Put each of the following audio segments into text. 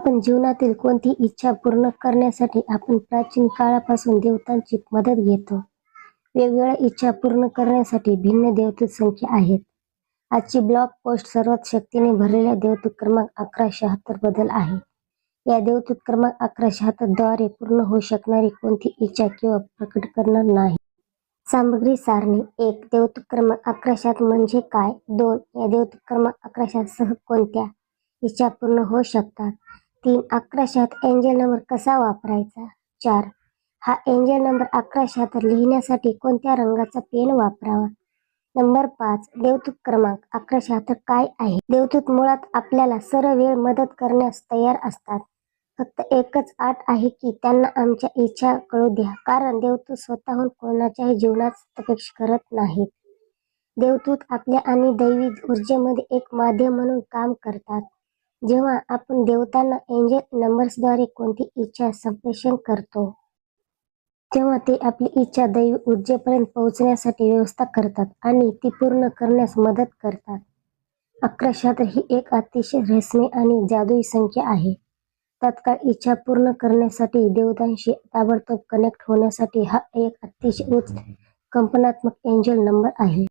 आपण जीवनातील कोणती इच्छा पूर्ण करण्यासाठी आपण प्राचीन काळापासून देवतांची मदत घेतो. वेगवेगळ्या इच्छा पूर्ण करण्यासाठी भिन्न देवतूत संख्या आहेत. आजची ब्लॉग पोस्ट सर्वात शक्तीने भरलेल्या देवतूत क्रमांक अकरा शहात्तर बदल आहे. या देवतूत क्रमांक अकरा शहात्तरद्वारे पूर्ण होऊ शकणारी कोणती इच्छा किंवा प्रकट करणार नाही. सामग्री सारणी एक देवतूत क्रमांक अकरा म्हणजे काय? दोन या देवतूत क्रमांक अकरा सह कोणत्या इच्छा पूर्ण होऊ शकतात? तीन अकराशात एंजल नंबर कसा वापरायचा? चार हा एंजल नंबर अकराशात लिहिण्यासाठी कोणत्या रंगाचा पेन वापरावा? नंबर पाच देवतूत क्रमांक अकरा काय आहे? देवतूत मुळात आपल्याला सर्व वेळ मदत करण्यास तयार असतात. फक्त एकच आठ आहे की त्यांना आमच्या इच्छा कळू द्या कारण देवतूत स्वतःहून कोणाच्याही जीवनात तपेक्ष करत नाहीत. देवतूत आपल्या आणि दैवी ऊर्जेमध्ये एक माध्यम म्हणून काम करतात. जेव्हा आपण देवतांना एंजल नंबर्सद्वारे कोणती इच्छा संप्रेषण करतो. तेव्हा ते आपली इच्छा दैवी ऊर्जेपर्यंत पोहोचण्यासाठी व्यवस्था करतात आणि ती पूर्ण करण्यास मदत करतात. अकराशात्तर ही एक अतिशय रहस्यमय आणि जादुई संख्या आहे. तत्काळ इच्छा पूर्ण करण्यासाठी देवतांशी ताबडतोब कनेक्ट होण्यासाठी हा एक अतिशय उच्च कंपनात्मक एंजल नंबर आहे.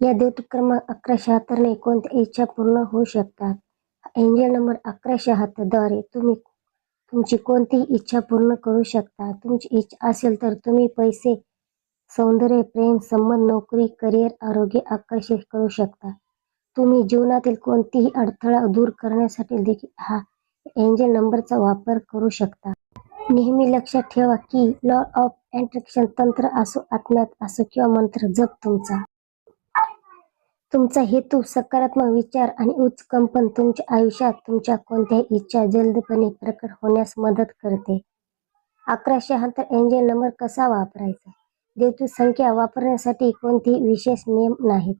या देवत क्रमांक अकरा कोणत्या इच्छा पूर्ण होऊ शकतात? एंजल नंबर अकरा शहात्तरद्वारे तुम्ही तुमची कोणतीही इच्छा पूर्ण करू शकता. तुमची इच्छा असेल तर तुम्ही पैसे, सौंदर्य, प्रेम, संबंध, नोकरी, करिअर, आरोग्य आकर्षित करू शकता. तुम्ही जीवनातील कोणतीही अडथळा दूर करण्यासाठी देखील हा एंजल नंबरचा वापर करू शकता. नेहमी लक्षात ठेवा की लॉ ऑफ अट्रॅक्शन तंत्र असो, आत्म्यात असो किंवा मंत्र जप तुमचा तुमचा हेतू, सकारात्मक विचार आणि उच्च कंपन तुमच्या आयुष्यात तुमच्या कोणत्याही इच्छा जलदपणे प्रकट होण्यास मदत करते. अकरा शहात्तर एंजल नंबर कसा वापरायचा? देवतू संख्या वापरण्यासाठी कोणतेही विशेष नियम नाहीत.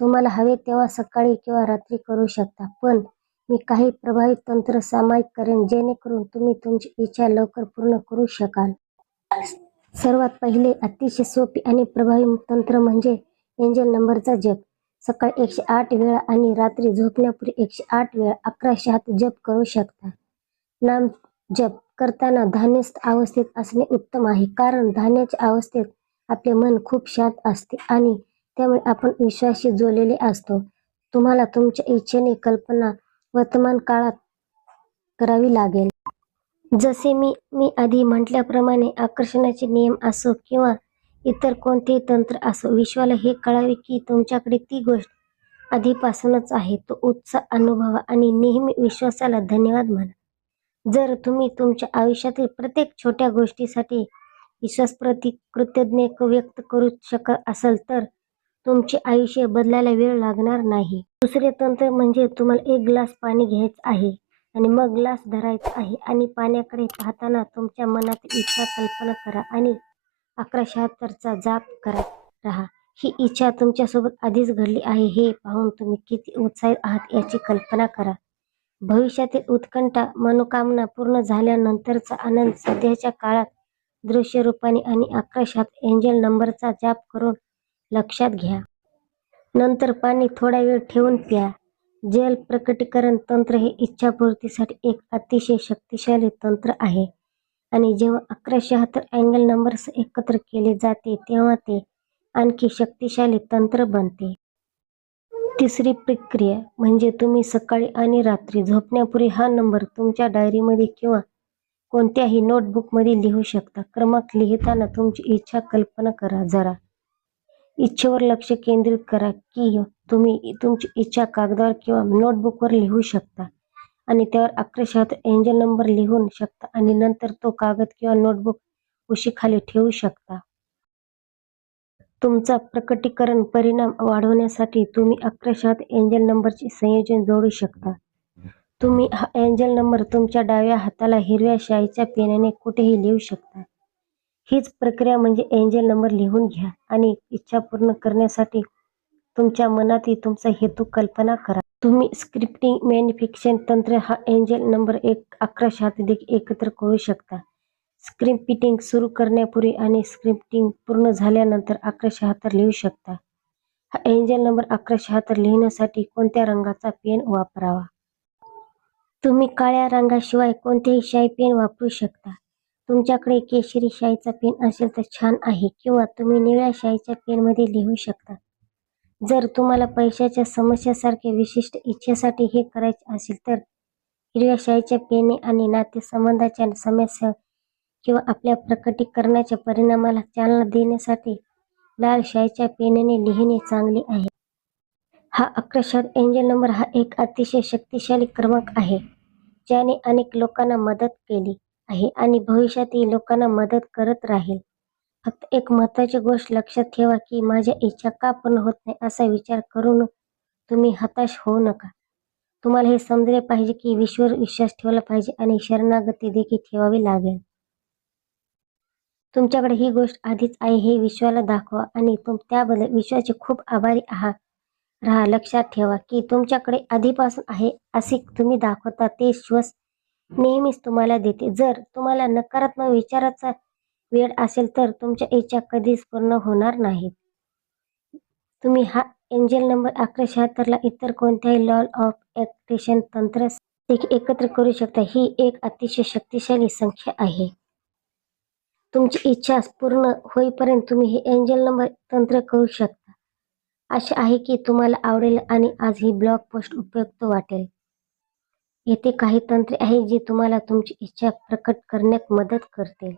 तुम्हाला हवे तेव्हा सकाळी किंवा रात्री करू शकता. पण मी काही प्रभावी तंत्र सामायिक करेन जेणेकरून तुम्ही तुमची इच्छा लवकर पूर्ण करू शकाल. सर्वात पहिले अतिशय सोपे आणि प्रभावी तंत्र म्हणजे एंजल नंबरचा जप. सकाळी एकशे आठ वेळा आणि रात्री झोपण्यापूर्वी एकशे आठ वेळा अकराशे हात जप करू शकता. नाम जप करताना धान्यस्थ अवस्थेत असणे उत्तम आहे कारण धान्याच्या अवस्थेत आपले मन खूप शांत असते आणि त्यामुळे आपण विश्वाशी जोडलेले असतो. तुम्हाला तुमच्या इच्छेने कल्पना वर्तमान काळात करावी लागेल. जसे मी मी आधी म्हटल्याप्रमाणे आकर्षणाचे नियम असो किंवा इतर कोणतेही तंत्र असो, विश्वाला हे कळावे की तुमच्याकडे ती गोष्ट आधीपासूनच आहे. तो उत्साह अनुभवा आणि नेहमी विश्वासाला धन्यवाद म्हणा. जर तुम्ही तुमच्या आयुष्यातील प्रत्येक छोट्या गोष्टीसाठी विश्वाप्रती कृतज्ञ व्यक्त करू शकत असाल तर तुमचे आयुष्य बदलायला वेळ लागणार नाही. दुसरे तंत्र म्हणजे तुम्हाला एक ग्लास पाणी घ्यायचं आहे आणि मग ग्लास धरायचा आहे आणि पाण्याकडे पाहताना तुमच्या मनात इच्छा कल्पना करा आणि अकरा शहात्तरचा जाप करत राहा. ही इच्छा तुमच्यासोबत आधीच घडली आहे हे पाहून तुम्ही किती उत्साहित आहात याची कल्पना करा. भविष्यातील उत्कंठा, मनोकामना पूर्ण झाल्यानंतरचा आनंद सध्याच्या काळात दृश्य रूपाने आणि आकाशात एंजल नंबरचा जाप करून लक्षात घ्या. नंतर पाणी थोडा वेळ ठेवून प्या. जल प्रकटीकरण तंत्र हे इच्छापूर्तीसाठी एक अतिशय शक्तिशाली तंत्र आहे आणि जेव्हा अकरा शहात्तर अँगल नंबर्स एकत्र केले जाते तेव्हा ते आणखी शक्तिशाली तंत्र बनते. तिसरी प्रक्रिया म्हणजे तुम्ही सकाळी आणि रात्री झोपण्यापूर्वी हा नंबर तुमच्या डायरीमध्ये किंवा कोणत्याही नोटबुकमध्ये लिहू शकता. क्रमांक लिहिताना तुमची इच्छा कल्पना करा. जरा इच्छेवर लक्ष केंद्रित करा की तुम्ही तुमची इच्छा कागदावर किंवा नोटबुकवर लिहू शकता आणि त्यावर अक्षरशः एंजल नंबर लिहून शकता आणि नंतर तो कागद किंवा नोटबुक उशीखाली ठेवू शकता. तुमचा प्रकटीकरण परिणाम वाढवण्यासाठी तुम्ही अक्षरशः एंजल नंबरचे संयोजन जोडू शकता. तुम्ही हा एंजल नंबर तुमच्या डाव्या हाताला हिरव्या शाईच्या पेनाने कुठेही लिहू शकता. हीच प्रक्रिया म्हणजे एंजल नंबर लिहून घ्या आणि इच्छा पूर्ण करण्यासाठी तुमच्या मनातही तुमचा हेतू कल्पना करा. तुम्ही स्क्रिप्टिंग मॅन्युफॅक्चरिंग तंत्र हा एंजल नंबर अकरा शहात्तर देखील एकत्र करू शकता. स्क्रिप्टिंग सुरू करण्यापूर्वी आणि स्क्रिप्टिंग पूर्ण झाल्यानंतर अकरा शहात्तर लिहू शकता. हा एंजल नंबर अकरा शहात्तर लिहिण्यासाठी कोणत्या रंगाचा पेन वापरावा? तुम्ही काळ्या रंगाशिवाय कोणतेही शाई पेन वापरू शकता तुमच्याकडे केशरी शाईचा पेन असेल तर छान आहे किंवा तुम्ही निळ्या शाईच्या पेनमध्ये लिहू शकता जर तुम्हाला पैशाच्या समस्यासारख्या विशिष्ट इच्छेसाठी हे करायचे असेल तर हिरव्या शाईच्या पेने आणि नातेसंबंधाच्या समस्या किंवा आपल्या प्रकटीकरणाच्या परिणामाला चालना देण्यासाठी लाल शाईच्या पेनने लिहिणे चांगले आहे. हा अक्षरात एंजल नंबर हा एक अतिशय शक्तिशाली क्रमांक आहे ज्याने अनेक लोकांना मदत केली आहे आणि भविष्यातही लोकांना मदत करत राहील. फक्त एक महत्त्वाची गोष्ट लक्षात ठेवा की माझ्या इच्छा का पूर्ण होत नाही असा विचार करून तुम्ही हताश होऊ नका. तुम्हाला हे समजले पाहिजे की विश्वावर विश्वास ठेवला पाहिजे आणि शरणागती देखील ठेवावी लागेल. तुमच्याकडे ही गोष्ट आधीच आहे हे विश्वाला दाखवा आणि तुम त्याबद्दल विश्वाचे खूप आभारी आहात राहा लक्षात ठेवा की तुमच्याकडे आधीपासून आहे असे तुम्ही दाखवता ते श्वास नेहमीच तुम्हाला देते. जर तुम्हाला नकारात्मक विचाराचा वेळ असेल तर तुमच्या इच्छा कधीच पूर्ण होणार नाहीत. तुम्ही हा एंजल नंबर अकरा शहात्तरला इतर कोणत्याही लॉ ऑफ ॲक्टेशन तंत्र देखील एकत्र करू शकता. ही एक अतिशय शक्तिशाली संख्या आहे. तुमची इच्छा पूर्ण होईपर्यंत तुम्ही हे एंजल नंबर तंत्र करू शकता. अशा आहे की तुम्हाला आवडेल आणि आज ही ब्लॉग पोस्ट उपयुक्त वाटेल. येथे काही तंत्रे आहेत जी तुम्हाला तुमची इच्छा प्रकट करण्यात मदत करतील.